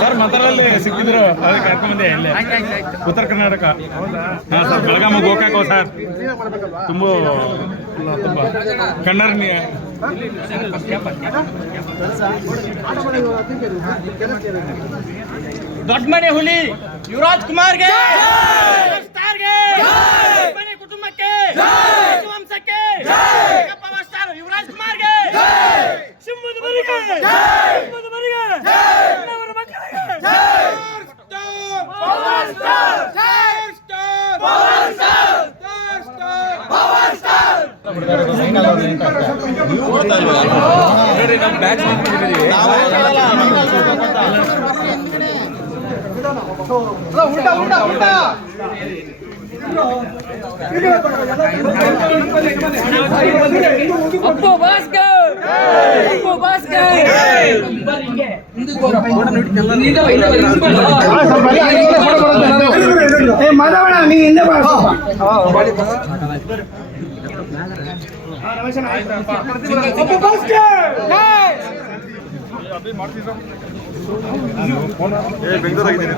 Sir ಮತರಲ್ಲಿ ಸಿಕ್ಕಿದ್ರು ಅದಕ್ಕೆ ಕರ್ಕೊಂಡ್ಬಂದೆ ಇಲ್ಲೇ ಉತ್ತರ ಕರ್ನಾಟಕ. ಹಾಂ ಸರ್, ಬೆಳಗಾವಿ ಗೋಕಾಕ ಸರ್. ತುಂಬ ಕಣ್ಣರ್ನಿ ದೊಡ್ಡ ಮನೆ ಹುಲಿ ಯುವರಾಜ್ ಕುಮಾರ್ಗೆ, ಕುಟುಂಬಕ್ಕೆ, ವಂಶಕ್ಕೆ, ಪವರ್ ಸ್ಟಾರ್ ಯುವರಾಜ್ ಕುಮಾರ್ಗೆ, ಸಿಂಹದ ಮರಿಗೆ, ಸಿಂಹದ ಮರಿಗೆ, ಎಲ್ಲವರ ಮಕ್ಕಳಿಗೆ power star, power star, power star. ಉಲ್ಟಾ ಉಲ್ಟಾ ಉಲ್ಟಾ ಅಪ್ಪು ಭಾಸ್ಕರ್, ಅಪ್ಪು ಭಾಸ್ಕರ್ ಮಾಧವಣ್ಣ ನೀ ಹಿಂದೆ ಅಪ್ಪು ಭಾಸ್ಕರ್ ಬೆಂಗಳೂರಾಗಿದ್ದೀನಿ.